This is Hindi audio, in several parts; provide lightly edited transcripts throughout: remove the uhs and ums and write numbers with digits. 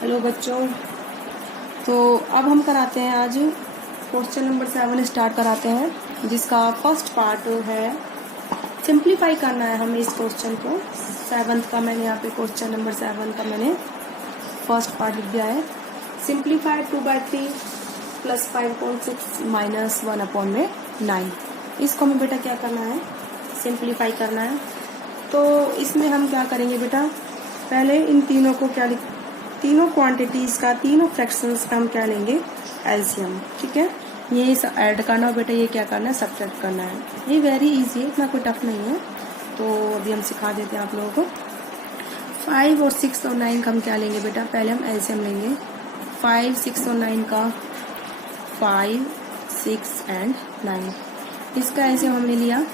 हेलो बच्चों, तो अब हम कराते हैं आज क्वेश्चन नंबर 7 स्टार्ट कराते हैं, जिसका फर्स्ट पार्ट है सिंप्लीफाई करना है हमें इस क्वेश्चन को। 7th का मैंने यहाँ पे क्वेश्चन नंबर 7 का मैंने फर्स्ट पार्ट लिख दिया है। सिंप्लीफाई 2/3 + 5/6 - 1/9। इसको हमें बेटा क्या करना है, सिंप्लीफाई करना है। तो इसमें हम क्या करेंगे बेटा, पहले इन तीनों को तीनों क्वांटिटीज का, तीनों फ्रैक्शंस का हम क्या लेंगे, एलसीएम। ठीक है, ये ऐड करना और बेटा ये क्या करना है, सब्ट्रैक्ट करना है। ये वेरी इजी है, इतना कोई टफ नहीं है। तो अभी हम सिखा देते हैं आप लोगों को। 5 और 6 और 9 का हम क्या लेंगे बेटा, पहले हम एलसीएम लेंगे। 5, 6 और 9 का 5, 6 एंड 9। इसका एलसीएम हमने लिया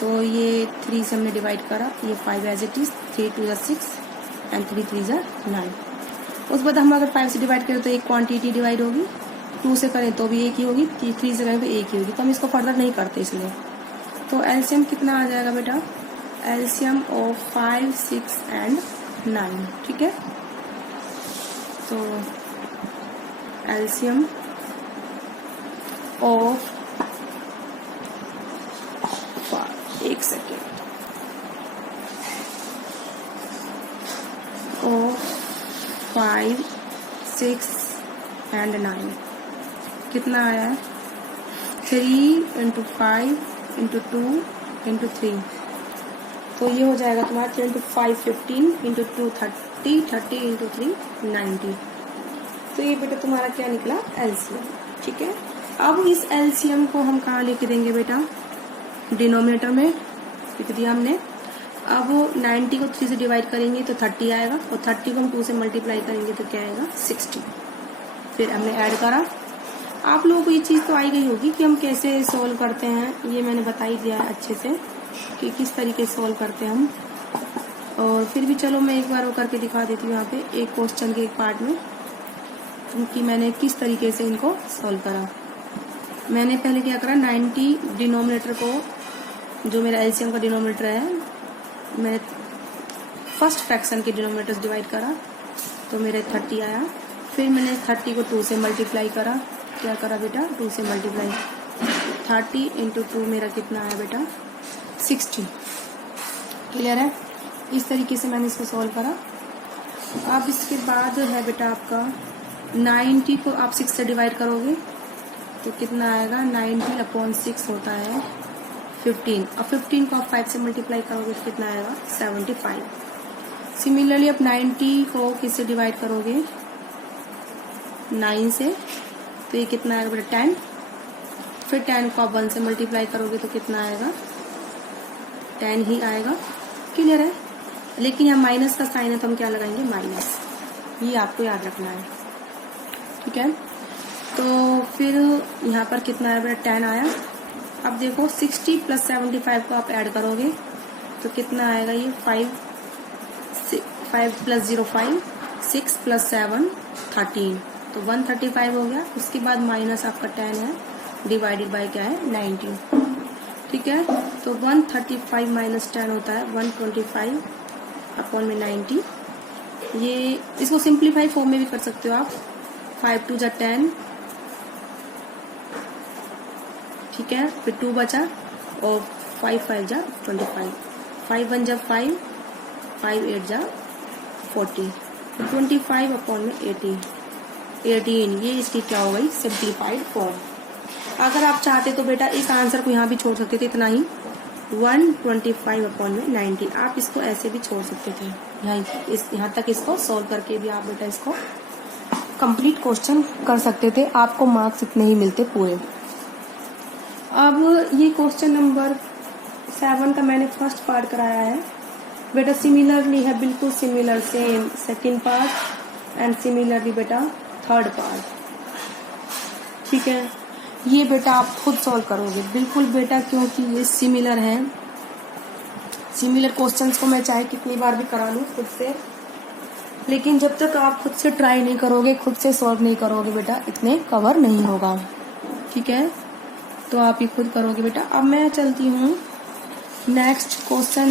तो ये 3 से हमने डिवाइड करा, ये 5 एज इट इज, 3 2 6 एंड 3 3 9। उस बाद हम अगर 5 से डिवाइड करें तो एक क्वांटिटी डिवाइड होगी, 2 से करें तो भी एक ही होगी, 3 से करें तो एक ही होगी। तो हम इसको फर्दर नहीं करते इसलिए। तो एलसीएम कितना आ जाएगा बेटा, एलसीएम ऑफ 5, 6 एंड 9। ठीक है, तो एलसीएम ऑफ, एक सेकेंड, ऑफ 5, 6 एंड 9 कितना आया है, 3 × 5 × 2 × 3। तो ये हो जाएगा तुम्हारा 3 × 5 15 × 2 30, 30 × 3 90। तो ये बेटा तुम्हारा क्या निकला, एलसीएम। ठीक है, अब इस एलसीएम को हम कहाँ लेके देंगे बेटा, डिनोमिनेटर में लिख दिया हमने। अब 90 को 3 से डिवाइड करेंगे तो 30 आएगा, और 30 को हम 2 से मल्टीप्लाई करेंगे तो क्या आएगा, 60। फिर हमने ऐड करा। आप लोगों को ये चीज़ तो आई गई होगी कि हम कैसे सॉल्व करते हैं, ये मैंने बता ही दिया है अच्छे से कि किस तरीके से सॉल्व करते हैं हम। और फिर भी चलो मैं एक बार वो करके दिखा देती हूँ यहाँ पे एक क्वेश्चन के एक पार्ट में कि मैंने किस तरीके से इनको सॉल्व करा। मैंने पहले क्या करा, 90 डिनोमिनेटर को, जो मेरा एलसीएम का डिनोमिनेटर है, मैंने फर्स्ट फ्रैक्शन के डिनोमिनेटर्स डिवाइड करा तो मेरे 30 आया। फिर मैंने 30 को 2 से मल्टीप्लाई करा, क्या करा बेटा, 2 से मल्टीप्लाई, 30 × 2 मेरा कितना आया बेटा, 60। क्लियर है, इस तरीके से मैंने इसको सॉल्व करा। अब इसके बाद है बेटा आपका 90 को आप 6 से डिवाइड करोगे तो कितना आएगा, 90/6 होता है 15, और 15 को आप 5 से मल्टीप्लाई करोगे तो कितना आएगा, 75। सिमिलरली आप 90 को किससे डिवाइड करोगे, 9 से, तो ये कितना आएगा बेटा, 10। फिर 10 को आप 1 से मल्टीप्लाई करोगे तो कितना आएगा, 10 ही आएगा। क्लियर है, लेकिन यहाँ माइनस का साइन है तो हम क्या लगाएंगे, माइनस। ये आपको याद रखना है। ठीक है, तो फिर यहाँ पर कितना आया बेटा, 10 आया। अब देखो 60 + 75 को आप ऐड करोगे तो कितना आएगा, ये 5 + 0 5, 6 + 7 13, तो 135 हो गया। उसके बाद माइनस आपका 10 है, डिवाइडेड बाय क्या है, 90। ठीक है, तो 135 - 10 होता है 125/90। ये इसको सिंप्लीफाई फॉर्म में भी कर सकते हो आप, 5 2 = 10। ठीक है, फिर 2 बचा और 5 5 = 25, 5 1 = 5, 5 8 = 40, 25/18। ये इसकी क्या हो गई, सिंप्लीफाइड फॉर्म। अगर आप चाहते तो बेटा इस आंसर को यहाँ भी छोड़ सकते थे, इतना ही 125/90। आप इसको ऐसे भी छोड़ सकते थे, यहाँ तक इसको सॉल्व करके भी आप बेटा इसको कंप्लीट क्वेश्चन कर सकते थे, आपको मार्क्स इतने ही मिलते पूरे। अब ये क्वेश्चन नंबर 7 का मैंने फर्स्ट पार्ट कराया है बेटा। सिमिलरली है, बिल्कुल similar, same second part and similarly बेटा थर्ड पार्ट। ठीक है, ये बेटा आप खुद सॉल्व करोगे बिल्कुल बेटा, क्योंकि ये सिमिलर है। सिमिलर क्वेश्चंस को मैं चाहे कितनी बार भी करा लूँ खुद से, लेकिन जब तक आप खुद से ट्राई नहीं करोगे, खुद से सॉल्व नहीं करोगे बेटा, इतने कवर नहीं होगा। ठीक है, तो आप ही खुद करोगे बेटा। अब मैं चलती हूँ नेक्स्ट क्वेश्चन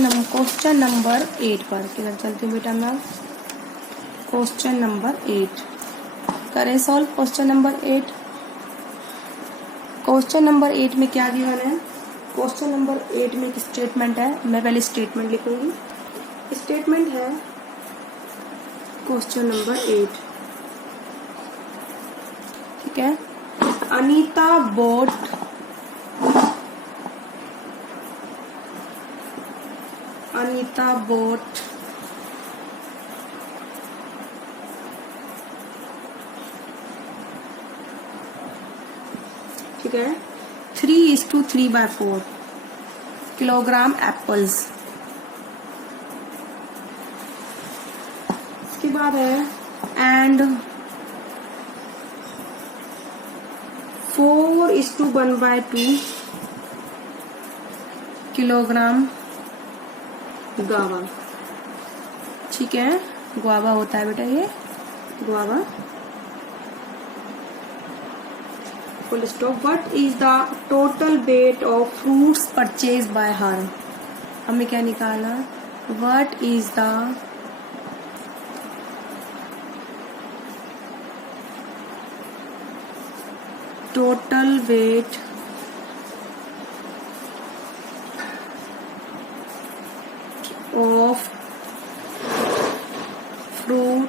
नंबर 8 पर। किधर चलती हूँ बेटा मैं, क्वेश्चन नंबर 8 करें solve. Question number 8, question number 8 में क्या गिवन है? क्वेश्चन नंबर 8 में एक स्टेटमेंट है, मैं पहले स्टेटमेंट लिखूंगी। स्टेटमेंट है क्वेश्चन नंबर 8, ठीक है। अनीता bought ठीक है 3:3/4 किलोग्राम एप्पल्स। इसके बाद है एंड 4:1/2 किलोग्राम गुआवा। ठीक है, गुआवा होता है बेटा ये guava. Full stop. What is the total weight of fruits purchase by हर? हमें क्या निकालना? What is the total weight of fruit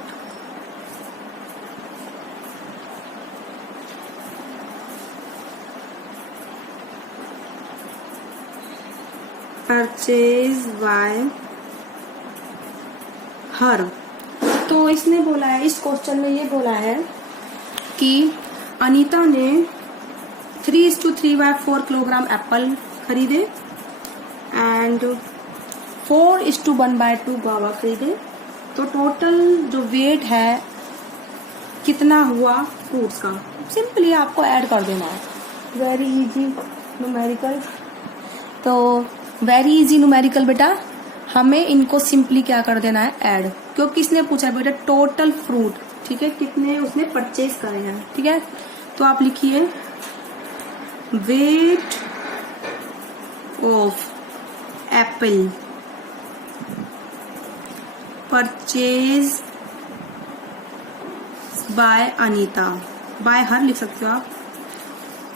purchase by हर। तो इसने बोला है, इस क्वेश्चन में ये बोला है कि अनीता ने 3:3/4 किलोग्राम एप्पल खरीदे एंड 4:1/2 गुआवा खरीदे। तो टोटल जो वेट है कितना हुआ फ्रूट्स का? सिंपली आपको ऐड कर देना है, वेरी इजी न्यूमेरिकल। तो वेरी इजी न्यूमेरिकल बेटा, हमें इनको सिंपली क्या कर देना है? ऐड। क्योंकि किसने पूछा है बेटा? टोटल फ्रूट, ठीक है, कितने उसने परचेज करे हैं, ठीक है। तो आप लिखिए weight of Apple purchase by Anita, bye हर लिख सकते हो आप।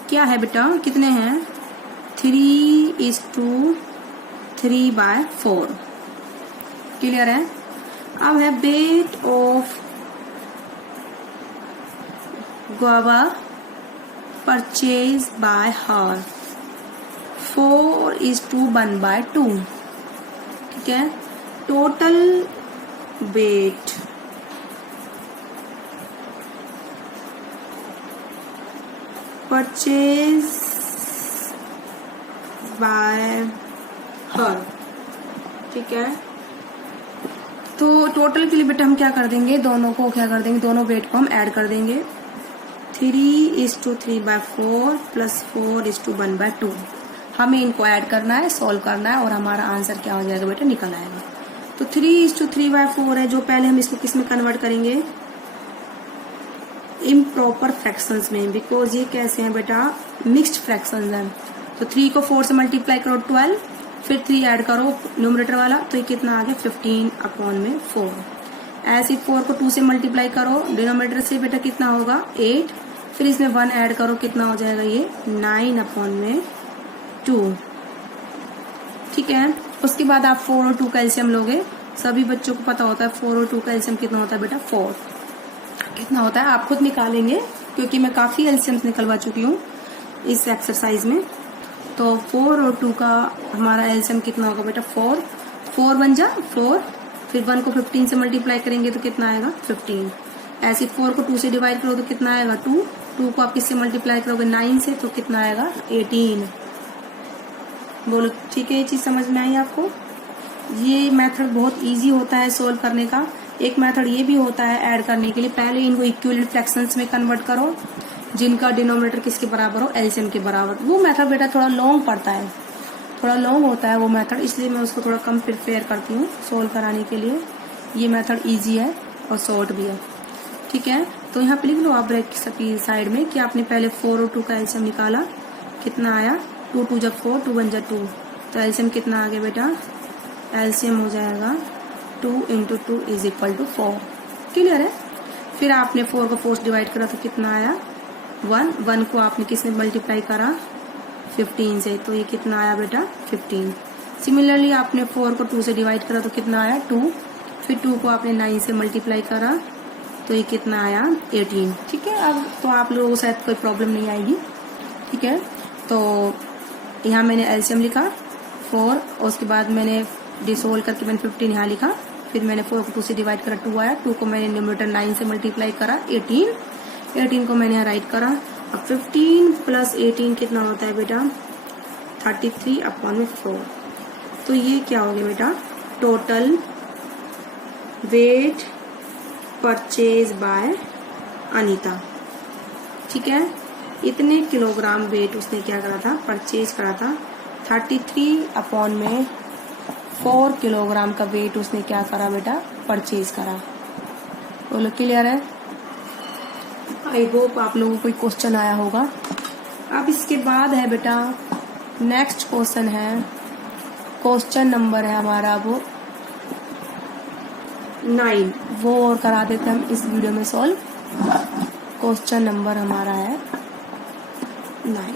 क्या है बेटा? कितने हैं? 3:3/4। क्लियर है? अब है weight of guava purchase by हर 4:1/2, ठीक है। टोटल वेट परचेज बाय हर, ठीक है। तो टोटल के लिए बेटा हम क्या कर देंगे? दोनों को क्या कर देंगे? दोनों वेट को हम ऐड कर देंगे। 3:3/4 प्लस 4:1/2। हमें इनको ऐड करना है, सॉल्व करना है और हमारा आंसर क्या हो जाएगा बेटा? निकल आएगा। तो 3:3/4 है, जो पहले हम इसको किस में कन्वर्ट करेंगे? इम्प्रॉपर फ्रैक्शंस में, बिकॉज ये कैसे हैं बेटा? मिक्स्ड फ्रैक्शंस हैं। तो 3 को 4 से मल्टीप्लाई करो 12, फिर 3 ऐड करो न्यूमरेटर वाला, तो ये कितना आ गया? 15/4। ऐसे 4 को 2 से मल्टीप्लाई करो डिनोमिनेटर से, बेटा कितना होगा? 8। फिर इसमें 1 ऐड करो, कितना हो जाएगा? ये 9/2, ठीक है। उसके बाद आप 4 और 2 का एलसीएम लोगे। सभी बच्चों को पता होता है 4 और 2 का एलसीएम कितना होता है बेटा? 4। कितना होता है आप खुद निकालेंगे, क्योंकि मैं काफी एलसीएम्स निकलवा चुकी हूँ इस एक्सरसाइज में। तो 4 और 2 का हमारा एलसीएम कितना होगा बेटा? 4। 4 बन जा 4, फिर 1 को 15 से मल्टीप्लाई करेंगे तो कितना आएगा? 15। ऐसे 4 को 2 से डिवाइड करो तो कितना आएगा? 2। 2 को आप किससे मल्टीप्लाई करोगे? 9 से, तो कितना आएगा? 18। बोलो ठीक है, ये चीज समझ में आई आपको? ये मेथड बहुत इजी होता है सोल्व करने का। एक मेथड ये भी होता है ऐड करने के लिए, पहले इनको इक्विवेलेंट फ्रैक्शंस में कन्वर्ट करो जिनका डिनोमिनेटर किसके बराबर हो? एलसीएम के बराबर। वो मेथड बेटा थोड़ा लॉन्ग पड़ता है, थोड़ा लॉन्ग होता है वो मेथड, इसलिए मैं उसको थोड़ा कम प्रिपेयर करती हूँ सोल्व कराने के लिए। ये मेथड इजी है और शॉर्ट भी है, ठीक है। तो यहाँ पे लिख लो आप ब्रैकेट की साइड में कि आपने पहले 4 और 2 का एलसीएम निकाला, कितना आया? 2 2 जब 4, 2 1 जब 2, तो एलसीएम कितना आ गया बेटा? एलसीएम हो जाएगा 2 × 2 = 4। क्लियर है। फिर आपने 4 को 4 से डिवाइड करा तो कितना आया 1 को आपने किस में मल्टीप्लाई करा 15 से, तो ये कितना आया बेटा 15। सिमिलरली आपने 4 को 2 से डिवाइड करा तो कितना आया 2, फिर 2 को आपने 9 से मल्टीप्लाई करा तो ये कितना आया 18। ठीक है, अब तो आप लोगों को शायद कोई प्रॉब्लम नहीं आएगी। ठीक है, तो यहाँ मैंने एलसीएम लिखा 4 और उसके बाद मैंने डिसोल्व करके मैंने 15 यहाँ लिखा, फिर मैंने 4 को 2 से डिवाइड करा 2 आया, 2 को मैंने न्यूमरेटर 9 से मल्टीप्लाई करा 18 को मैंने यहाँ राइट करा। अब 15 प्लस 18 कितना होता है बेटा 33/4। तो ये क्या हो गया बेटा total weight purchase by Anita. ठीक है, इतने किलोग्राम वेट उसने क्या करा था परचेज करा था। 33/4 किलोग्राम का वेट उसने क्या करा बेटा परचेज करा। बोलो क्लियर है। आई होप आप लोगों को कोई क्वेश्चन आया होगा। अब इसके बाद है बेटा नेक्स्ट क्वेश्चन है, क्वेश्चन नंबर है हमारा वो 9, वो और करा देते हम इस वीडियो में सॉल्व। क्वेश्चन नंबर हमारा है 9।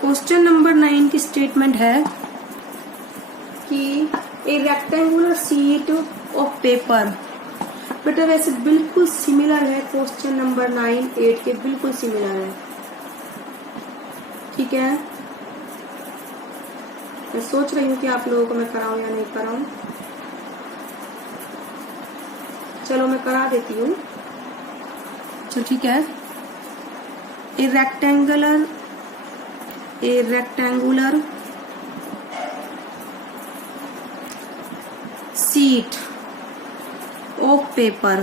क्वेश्चन नंबर 9 की स्टेटमेंट है कि ए रेक्टेंगुलर शीट ऑफ पेपर। बेटा वैसे बिल्कुल सिमिलर है क्वेश्चन नंबर 9 8 के बिल्कुल सिमिलर है। ठीक है, मैं सोच रही हूँ कि आप लोगों को मैं कराऊं या नहीं कराऊं। चलो मैं करा देती हूँ। चलो ठीक है, ए rectangular sheet of paper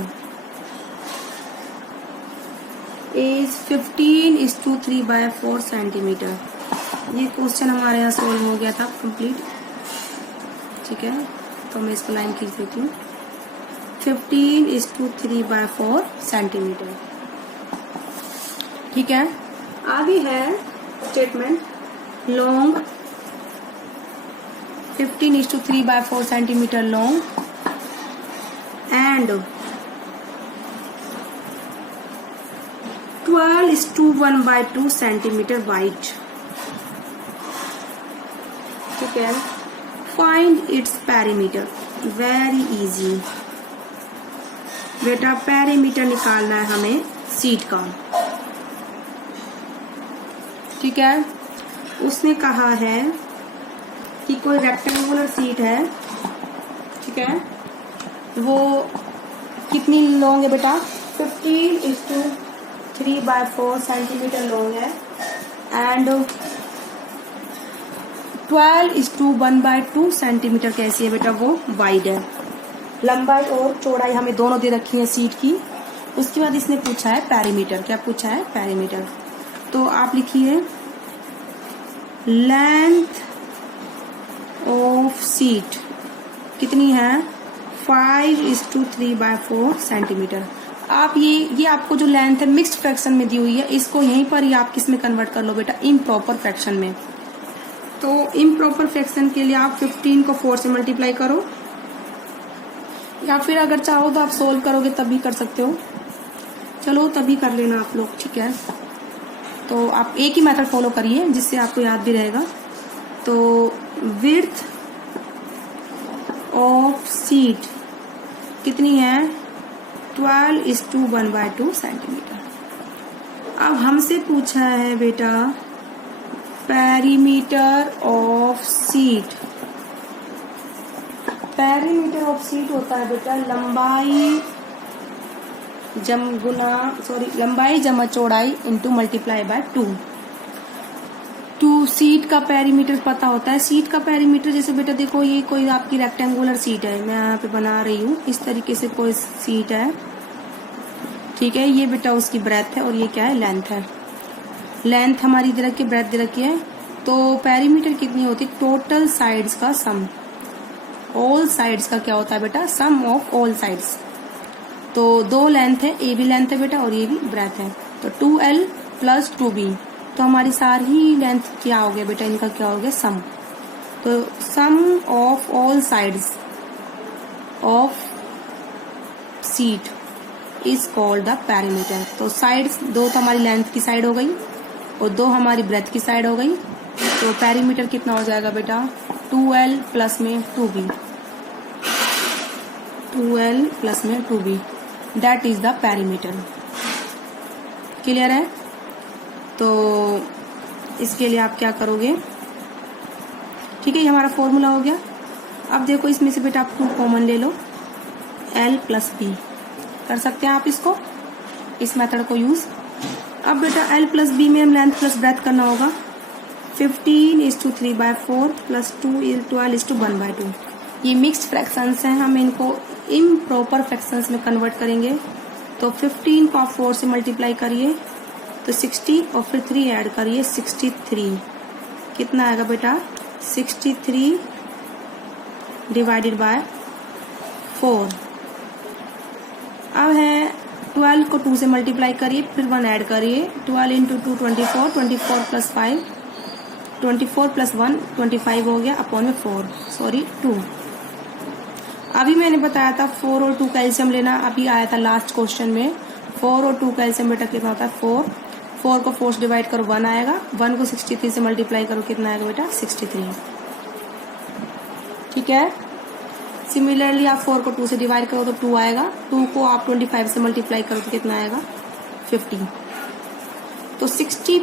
is 15:3/4 centimetre. ये क्वेश्चन हमारे यहाँ सोल्व हो गया था कंप्लीट। ठीक है, तो मैं इसको लाइन खींच देती हूँ। 15:3/4 सेंटीमीटर। ठीक है, आगे है statement long 15:3/4 centimetre long and 12:1/2 centimetre wide. ठीक है, find its perimeter. Very easy बेटा, पेरीमीटर निकालना है हमें शीट का। ठीक है, उसने कहा है कि कोई रेक्टेंगुलर शीट है। ठीक है, वो कितनी लॉन्ग है बेटा 15:3/4 सेंटीमीटर लॉन्ग है एंड 12:1/2 सेंटीमीटर कैसी है बेटा वो वाइड है। लंबाई और चौड़ाई हमें दोनों दे रखी है शीट की। उसके बाद इसने पूछा है पेरीमीटर। क्या पूछा है पेरीमीटर, तो आप लिखिए लेंथ ऑफ शीट कितनी है 5:3/4 सेंटीमीटर। आप ये आपको जो लेंथ है मिक्स्ड फ्रैक्शन में दी हुई है, इसको यहीं पर ही आप किस में कन्वर्ट कर लो बेटा इम्प्रॉपर फ्रैक्शन में। तो इम्प्रॉपर फ्रैक्शन के लिए आप 15 को 4 से मल्टीप्लाई करो, या फिर अगर चाहो तो आप सोल्व करोगे तब भी कर सकते हो। चलो तभी कर लेना आप लोग। ठीक है, तो आप एक ही मेथड फॉलो करिए जिससे आपको याद भी रहेगा। तो विड्थ ऑफ शीट कितनी है 12:1/2 सेंटीमीटर। अब हमसे पूछा है बेटा perimeter of sheet. Perimeter of sheet होता है बेटा लंबाई जमा चौड़ाई इंटू मल्टीप्लाई बाय 2। शीट का पेरीमीटर पता होता है। शीट का पेरीमीटर जैसे बेटा देखो ये कोई आपकी रेक्टेंगुलर शीट है, मैं यहाँ पे बना रही हूँ इस तरीके से कोई शीट है। ठीक है, ये बेटा उसकी ब्रेथ है और ये क्या है लेंथ है। लेंथ हमारी दे रखी है, ब्रेथ दे रखी है। तो पेरीमीटर कितनी होती है टोटल साइड्स का सम। ऑल साइड्स का क्या होता है बेटा सम ऑफ ऑल साइड्स। तो दो लेंथ है, ए भी लेंथ है बेटा और ये भी ब्रेथ है। तो 2L + 2B तो हमारी सारी लेंथ क्या हो गया बेटा, इनका क्या हो गया, सम। तो sum of all sides of sheet is called the perimeter. तो साइड्स दो तो हमारी लेंथ की साइड हो गई और दो हमारी ब्रेथ की साइड हो गई। तो पेरीमीटर कितना हो जाएगा बेटा, 2L प्लस में 2B, 2L प्लस में 2B, that is the perimeter. Clear है? तो इसके लिए आप क्या करोगे, ठीक है, ये हमारा फॉर्मूला हो गया। अब देखो इसमें से बेटा आप 2 कॉमन ले लो, L प्लस B कर सकते हैं आप इसको, इस मेथड को यूज। अब बेटा L प्लस B में हम लेंथ प्लस ब्रेथ करना होगा। 15:3/4 प्लस 2:12:1/2। ये मिक्स्ड फ्रैक्शंस हैं, हम इनको इम्प्रॉपर फ्रैक्शंस में कन्वर्ट करेंगे। तो 15 को आप 4 से मल्टीप्लाई करिए तो 60 और फिर 3 ऐड करिए 63। कितना आएगा बेटा, 63 डिवाइडेड बाय 4। अब है 12 को 2 से मल्टीप्लाई करिए फिर 1 ऐड करिए। 12 इंटू 2 24, 24 प्लस 5 24 प्लस 1 25 हो गया अपॉन में 4, सॉरी 2। अभी मैंने बताया था 4 और 2 का एलसीएम लेना, अभी आया था लास्ट क्वेश्चन में। 4 और 2 का एलसीएम बेटा कितना होता है, 4 को 4 से डिवाइड करो 1 आएगा, 1 को 63 से मल्टीप्लाई करो कितना आएगा बेटा, 63। ठीक है। सिमिलरली आप 4 को 2 से डिवाइड करो तो 2 आएगा, 2 को आप 25 से मल्टीप्लाई करो तो कितना आएगा, 50। तो 63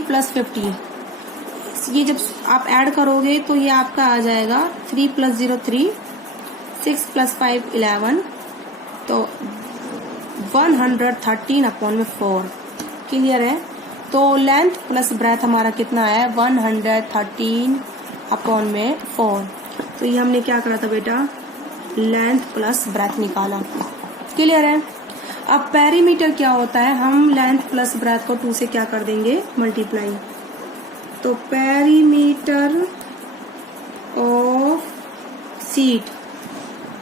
प्लस 50, ये जब आप ऐड करोगे तो ये आपका आ जाएगा 3 प्लस 0 3, 6 प्लस 5 11, तो 113 अपॉन में 4। क्लियर है? तो लेंथ प्लस ब्रेथ हमारा कितना है, 113 अपॉन में 4। तो ये हमने क्या करा था बेटा, लेंथ प्लस ब्रेथ निकाला। क्लियर है? अब पेरीमीटर क्या होता है, हम लेंथ प्लस ब्रेथ को 2 से क्या कर देंगे, मल्टीप्लाई। तो पेरीमीटर ऑफ शीट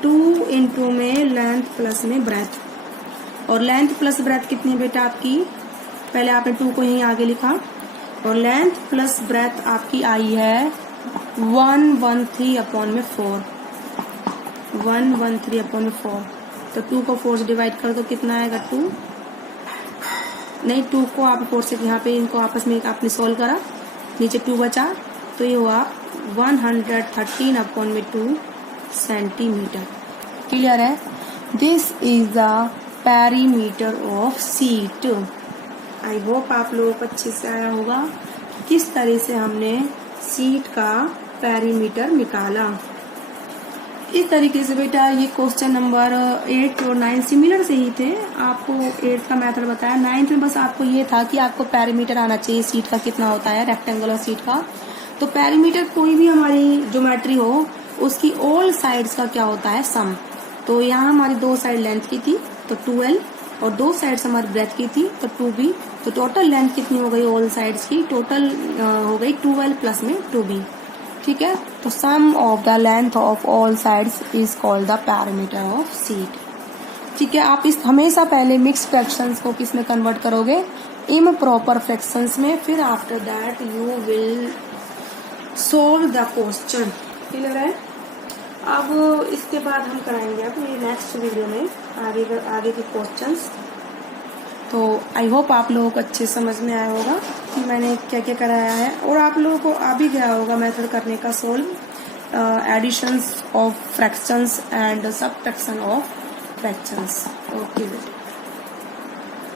2 इंटू में लेंथ प्लस में ब्रेथ, और लेंथ प्लस ब्रेथ कितनी है बेटा आपकी, पहले आपने 2 को यहीं आगे लिखा, और लेंथ प्लस ब्रेथ आपकी आई है 113 अपॉन में 4, 113 अपॉन में 4। तो 2 को 4 से डिवाइड कर दो कितना आएगा, 2 नहीं, 2 को आप 4 से यहाँ पे इनको आपस में आपने सोल्व करा, नीचे 2 बचा, तो ये हुआ 113 अपॉन में 2 सेंटीमीटर। क्लियर है? This is the perimeter of sheet. I hope आप लोगों को अच्छे से आया होगा किस तरह से हमने शीट का पेरीमीटर निकाला। इस तरीके से बेटा ये क्वेश्चन नंबर 8 और 9 सिमिलर से ही थे, आपको 8 का मेथड बताया, 9 में बस आपको ये था कि आपको पेरीमीटर आना चाहिए शीट का कितना होता है, रेक्टेंगुलर शीट का। तो पेरीमीटर कोई भी हमारी ज्योमेट्री हो उसकी ऑल साइड्स का क्या होता है, सम। तो यहाँ हमारी 2 साइड लेंथ की थी तो 2L, और 2 साइड्स हमारी ब्रेथ की थी तो 2B। तो टोटल लेंथ कितनी हो गई ऑल साइड्स की, टोटल हो गई 2L प्लस में 2B। ठीक है। तो sum of the length of all sides is called the perimeter of sheet. ठीक है। आप इस हमेशा पहले मिक्स फ्रैक्शंस को किस में कन्वर्ट करोगे, इम्प्रॉपर फ्रैक्शंस में, फिर after that you will solve the question. Clear है? अब इसके बाद हम कराएंगे अपने नेक्स्ट वीडियो में आगे के क्वेश्चंस। तो आई होप आप लोगों को अच्छे समझ में आया होगा कि मैंने क्या क्या कराया है, और आप लोगों को आ भी गया होगा मेथड करने का, solve additions of fractions and subtraction of fractions. Okay बेटा।